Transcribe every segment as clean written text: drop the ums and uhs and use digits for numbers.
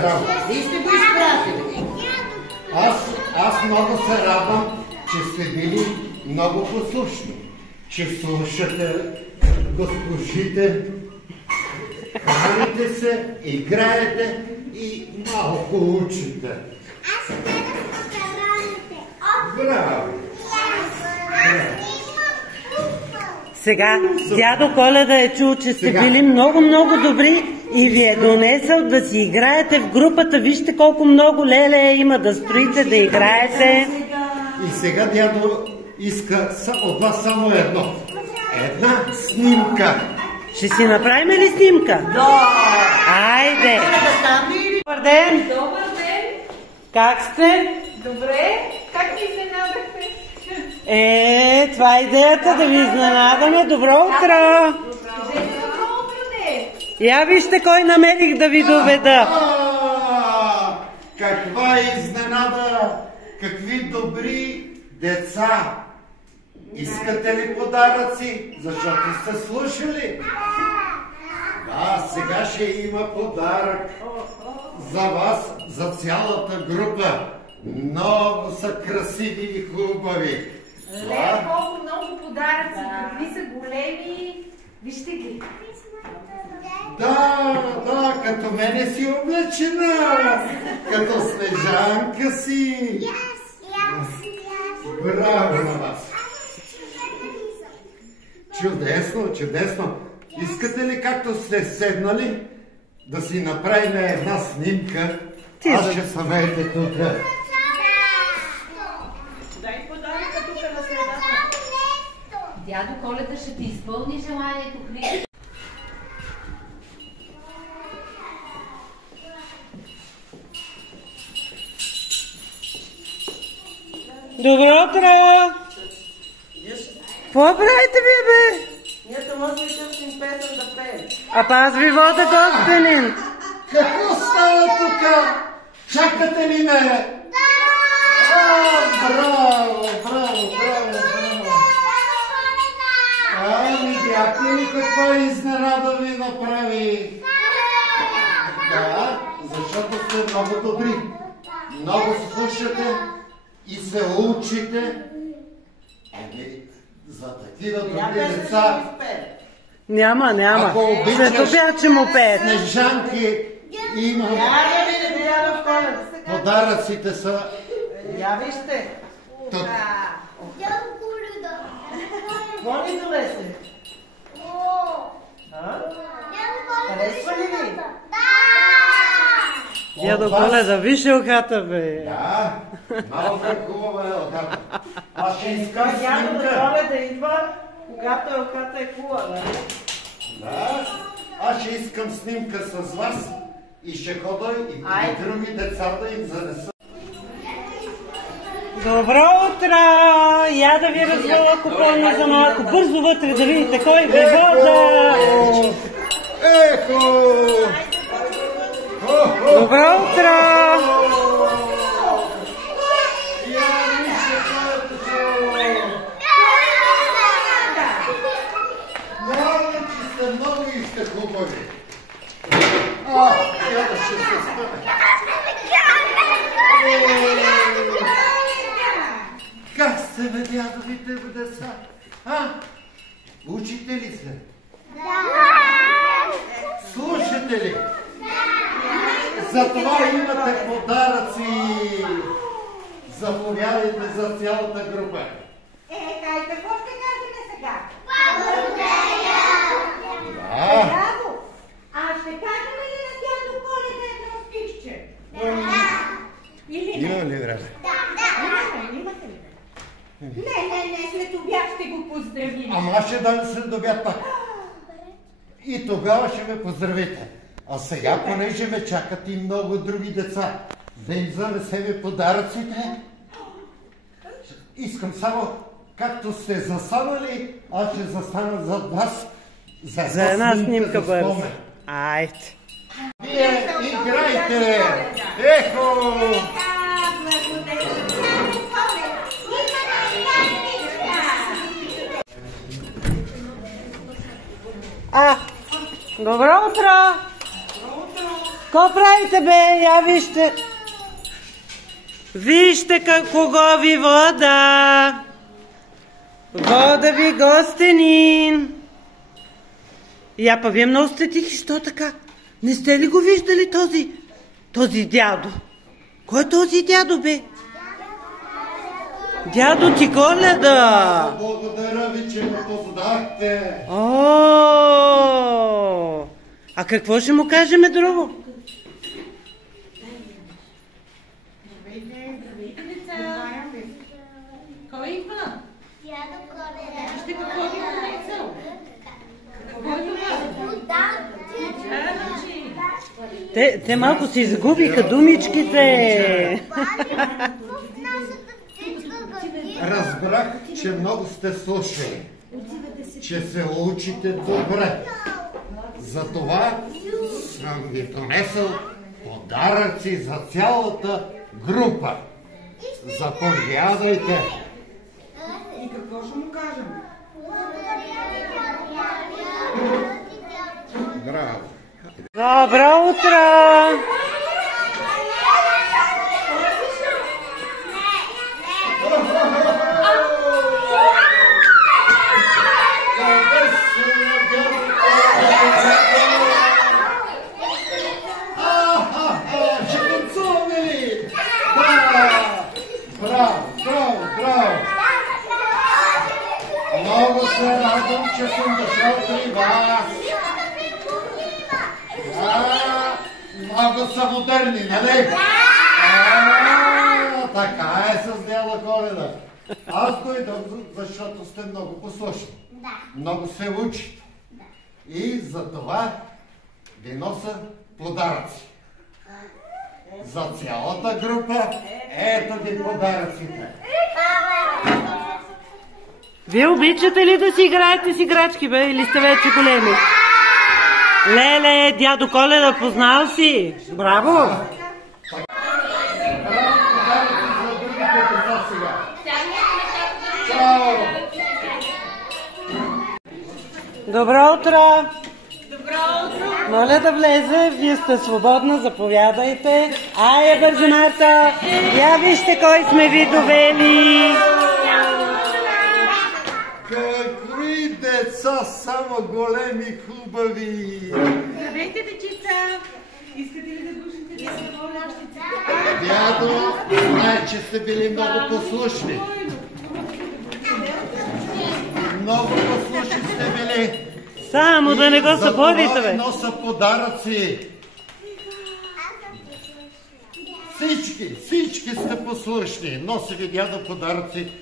Браво! Вие сте го изпратили. Аз много се радвам, че сте били много послушни, че слушате госпожите, хвалите се, играете и малко учите. Аз гледах стараните. Браво! Сега дядо Коледа е чул, че сте били много добри и ви е донесъл да си играете в групата. Вижте колко много леле има да строите, да играете. И сега дядо иска от вас само едно. Една снимка. Ще си направим ли снимка? Да! Айде! Добър ден! Добър ден! Как сте? Добре! Как ми изненадахте? Това е идеята, да ви изненадаме. Добро утро! Добро утро, де! Я вижте кой намерих да ви доведа. Каква изненада! Какви добри деца! Искате ли подаръци? Защото сте слушали? Да, сега ще има подарък за вас, за цялата група. Много са красиви и хубави. Леле, колко много подаръци! Какви са големи! Вижте ги! Да, като мене си облечена, като Снежанка си. Браво на вас! Чудесно! Искате ли, както сте седнали, да си направим една снимка? Аз ще съвете тук. Дай подаръка тук на средата. Дядо Коледа ще ти изпълни желанието, Христо. Добро утро! Какво правите ви, бе? Ние това се търсим песен да пеем. Аз ви вода гостенин. Какво става тук? Чакате ли ме? Браво! Видяхте ли каква изненада ви направи? Да, защото сте много добри. Много слушате и се учите. За такива добри деца. Няма. Ако обичаш, Светопя, че му пеят. Снежанки има. Подаръците са. Я вижте. Тук. Какво ни донесе? Харесва ли ви? Дядо Коледа, виж елхата, бе. Да, малко хубава е елхата. Аз ще искам Дядо снимка. Коледа идва, когато елхата е хубава. Да, аз ще искам снимка с вас и ще хода и други деца да им занеса. Добро утро! Я да ви разваля купони за малко. Бързо вътре да видите кой ви вода. Ехо! Добро утро! Много и сте хубави. Как сте, бе, дядовите деца? Учите ли се? Слушате ли? Затова имате подаръци. Заповядайте за цялата група. Какво ще кажете сега? Да. А ще кажем ли на дядо Коледа едно стихче? Има ли време? Имате ли? Не, след обяд ще го поздравим. Ама аз ще дам след обяд пак. И тогава ще ме поздравите. А сега, понеже ме чакат и много други деца, да им занесеме подаръците, искам само, както сте застанали, аз ще застана зад вас За една снимка бързо. Айде. Вие играйте! Ехо! Добро утро! Ко правите, бе? Я вижте. Вижте кого ви вода. Вода ви гостенин. Я па вие много сте тихи, що така? Не сте ли го виждали този дядо? Кой е този дядо, бе? Дядо ти Коледа! Благодаря ви, че ме познахте. О, а какво ще му кажем друго? Здравейте, деца! Кой идва? Дядо Коледа. Вижте какво ви донесъл. Какво идва? Те малко се изгубиха думичките. Разбрах, че много сте слушали, че се учите добре. Затова съм ви донесъл подаръци за цялата група. Заповядайте. И какво ще му кажем? Браво. Добро утро! Много се радвам, че съм дошъл при вас. Много са модерни, нали? Така е с Дядо Коледа. Аз дойдох, защото сте много послушни. Много се учите. И за това ви нося подаръци. За цялата група, ето ви подаръците. Вие обичате ли да си играете с играчки, бе? Или сте вече големи? Леле, дядо Коледа, познал си? Браво! Добро утро! Моля да влезе, вие сте свободна, заповядайте. Ай, бързо, Марта! Я вижте кой сме ви довели! Какви деца, само големи, хубави! Здравейте, дечица! Искате ли да душите да се волящите? Дядо, знае, че сте били много послушни. Много послушни сте били. Само да не го събудите, бе! Носа подаръци. Всички сте послушни. Носи ви дядо подаръци,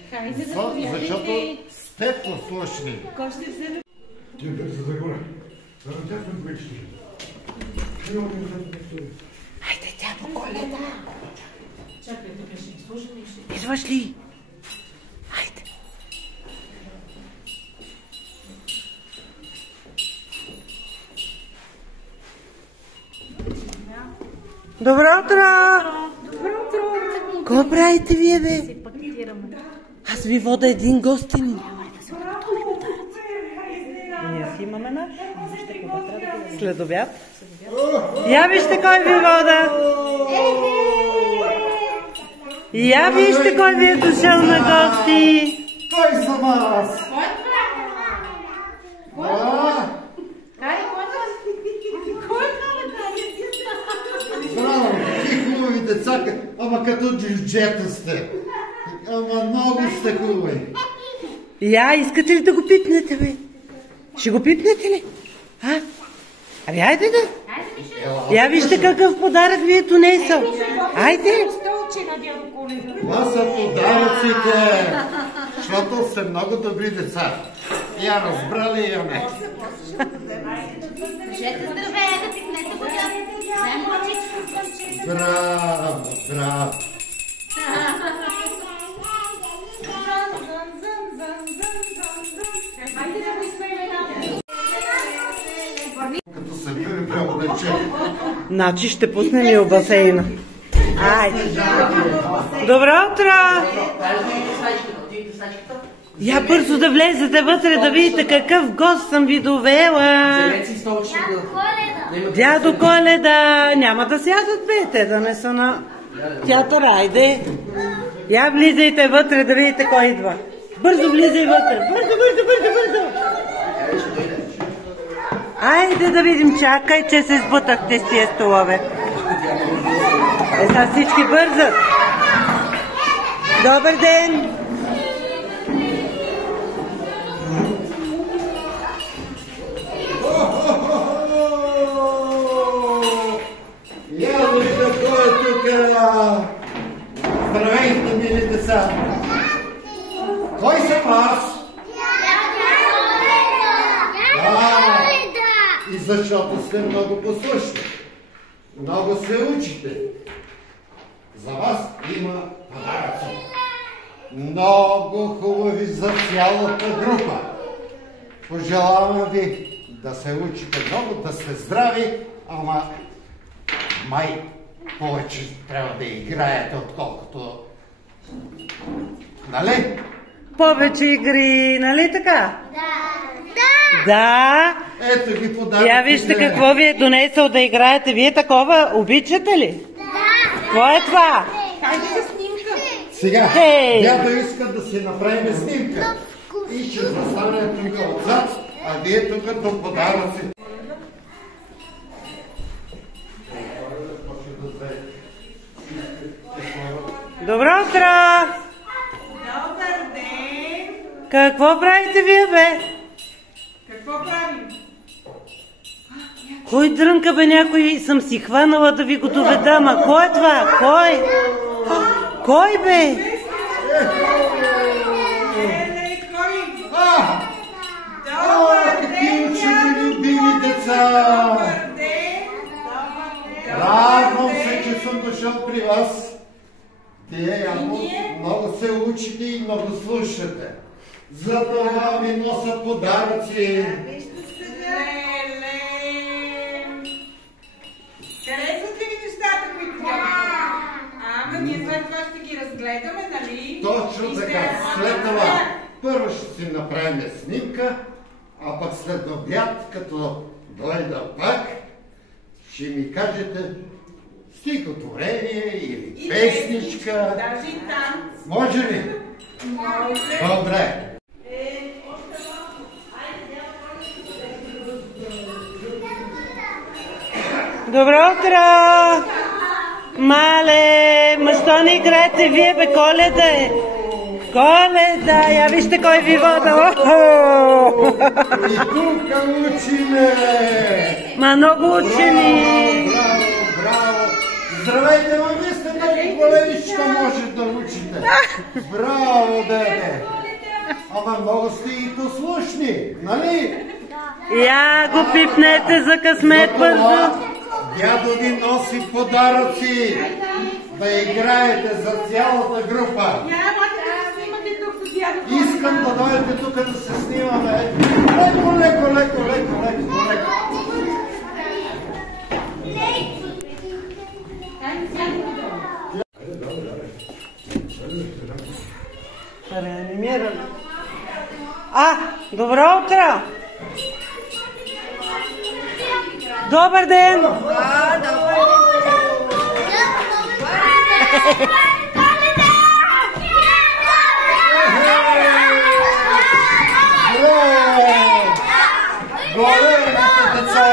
защото сте послушни. Кой ще вземе? Ти бързо да горе. Хайде, дядо Коледа! Чакай, тук ще ги слушаме и ще... Идваш ли? Хайде! Добро утро! Добро утро! Какво правите вие, бе? Се пакетираме. Аз ви вода един гостин. Ние си имаме наш. След обяд. Я вижте кой ви вода. Я вижте кой ви е дошъл на гости. Той съм аз. Кой е това? Кой е Браво, ти хубави деца, ама като джуджета сте. Ама много сте хубави. Я, искате ли да го пипнете, бе? Ще го пипнете ли? А? Ами, айде да. Я вижте какъв подарък ви е донесъл. Айде. Това са подаръците, защото сте много добри деца. Я разбрали, я не. Кажете здравей, да пипнете го да. Дай му ръчичка с кончета. Браво, браво. Като се ви преоблече. Значи ще пуснем и в басейна. Айде. Добро утро! Я бързо да влезете вътре, да видите какъв гост съм ви довела. Дядо Коледа, няма да сядат бе, те да не са на театър, айде. Я влизайте вътре да видите кой идва. Бързо влизай вътре, бързо. Айде да видим, чакай, че се сбутахте с тия столове. Сега всички бързат. Добър ден! Я виждам кой е тук. Здравейте, мили деца. Кой съм аз? И защото сте много послушни. Много се учите. За вас има подаръци. Много хубави за цялата група. Пожелавам ви да се учите много, да сте здрави, ама май повече трябва да играете, отколкото... Нали? Повече игри, нали така? Да. Ето ги подаръците. Я вижте какво ви е донесъл да играете. Вие такова обичате ли? Какво е това? Сега, дядо иска да си направим снимка. И ще застане тук отзад, а вие тук до подаръци. Добро утро! Добър ден! Какво правите вие, бе? Какво правим? Кой дрънка, бе, някой съм си хванала да ви го доведа, ама кой е това? Кой? Кой, бе? Какви учени любими деца! Радвам се, че съм дошъл при вас. Вие много се учите и много слушате. За това ви нося подаръци. Харесват ли ви нещата, които гледате? Ама ние след това ще ги разгледаме, нали? Точно така. След това първо ще си направим снимка, а пък след обяд, като дойда пак, ще ми кажете стихотворение или песничка. Даже и там. Може ли? Добре. Добро утро! Мале, ма що не играете вие, бе, Коледа е? Коледа, я вижте кой ви вода. И тук учиме! Ма много учени! Браво! Здравейте, ма вие сте много големи, що може да учите. Браво, дете! Ама много сте и послушни, нали? Я го пипнете за късмет бързо. Дядо ви носи подаръци да играете за цялата група. Искам да дойдете тук да се снимаме. Леко. Реанимирам. Добро утро! Добър ден! Големите деца!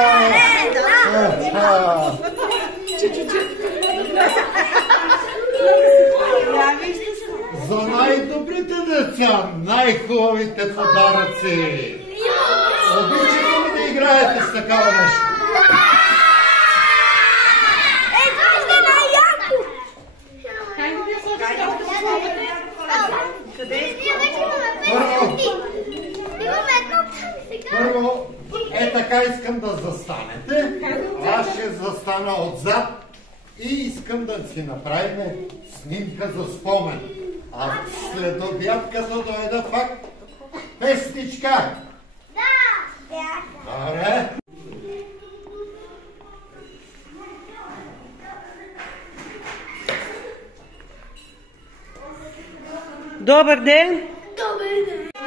За най-добрите деца, най-хубавите подаръци! Обичате ли да играете с такава нещо? Първо, така искам да застанете. Аз ще застана отзад и искам да си направим снимка за спомен. А след обяд, като дойда пак, песничка. Добре. Добър ден! Добър ден!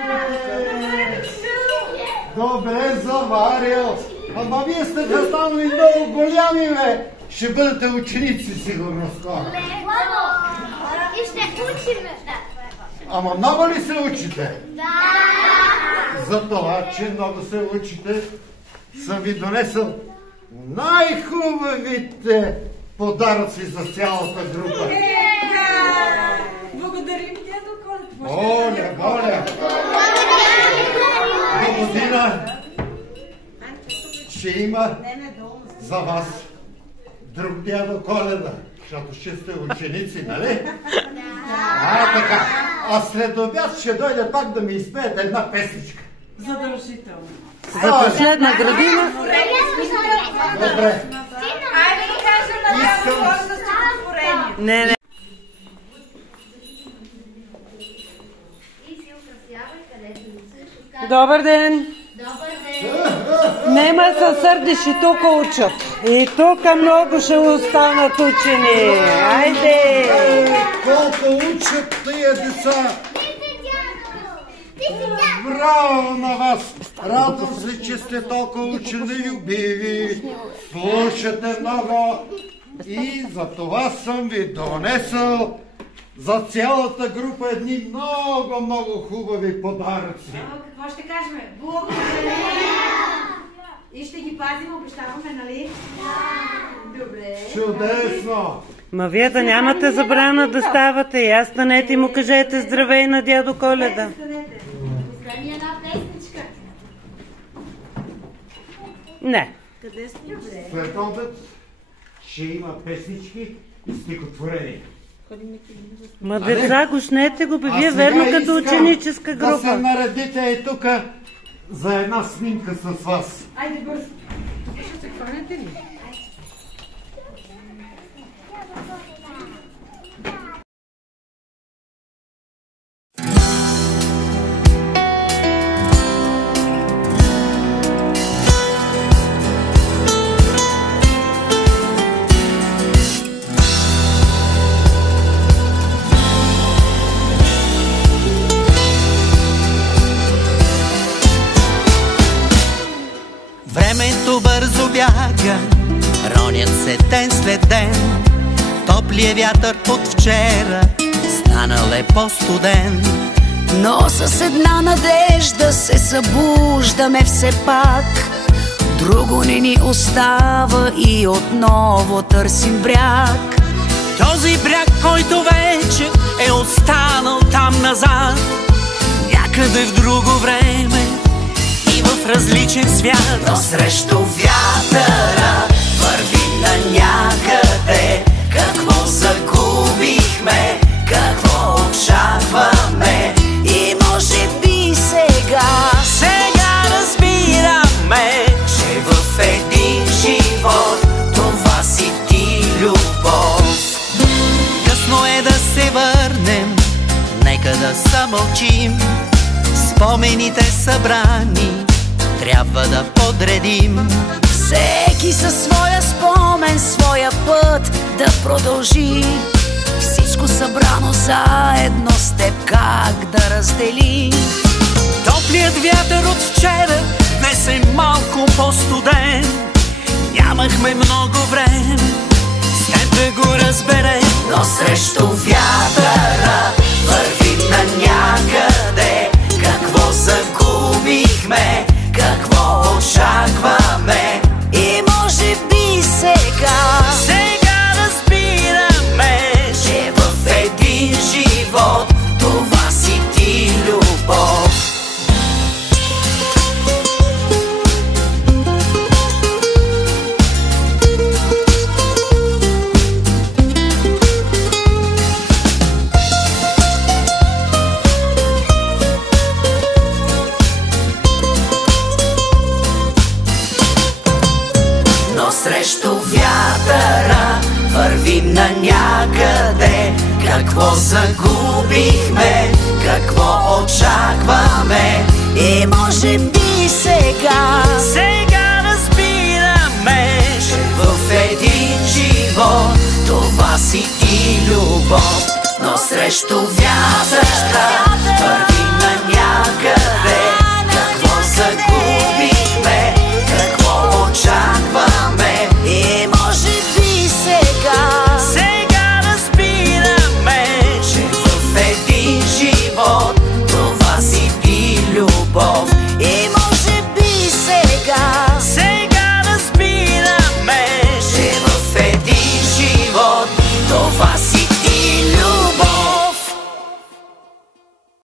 Добре заварил. Ама вие сте станали много голями, бе. Ще бъдете ученици, сигурно скоро. И ще учиме. Ама много ли се учите? Да. За това, че много се учите, съм ви донесъл най-хубавите подаръци за цялата група. Благодарим, дядо Коледа. Оля, Оля! До година ще има за вас друг дядо Коледа, защото ще сте ученици, нали? Така. А след обяд ще дойде пак да ми изпеете една песничка. Задължително. За последна градина. Добре. Айде да кажем на дядо Коледа стихотворение. Не. Добър ден! Добър ден! Нема се сърдиш, и тук учат. И тук много ще останат учени. Айде! Колко учат тия деца! Браво на вас! Радвам се, че сте толкова ученолюбиви. Слушате много. И за това съм ви донесъл за цялата група едни много, много хубави подаръци. Какво ще кажем? Благодаря! И ще ги пазим, обещаваме, нали? Да. Добре. Чудесно! Ма вие да нямате забрана да ставате. И аз станете и му кажете здравей на дядо Коледа. Пускай ми една песничка. Не. Къде сте? След обед ще има песнички и стихотворения. Ма деца, гушнете го, бе, вие А сега верно като искам ученическа да се група. наредите и тук за една снимка с вас. Айде бързо. Ще се хванете ли? Времето бързо бяга, ронят се ден след ден. Топлия вятър от вчера станал е по-студен. Но с една надежда се събуждаме все пак. Друго не ни остава и отново търсим бряг. Този бряг, който вече е останал там назад, някъде в друго време и в различен свят. Но срещу вятъра вървим на някъде. Какво загубихме, какво очакваме и може би сега разбираме, че в един живот това си ти любов. късно е да се върнем, нека да замълчим. Спомените събрани трябва да подредим. Всеки със своя спомен, своя път да продължи. Всичко събрано заедно с теб как да раздели. Топлият вятър от вчера днес е малко по-студен. Нямахме много време с теб да го разберем. Но срещу вятъра вървим на някъде. Какво загубихме, какво очакваме и може би сега разбираме, че в един живот това си ти любов. Срещу вятъра вървим на някъде. Какво загубихме, какво очакваме и може би сега разбираме, че в един живот това си ти любов. Но срещу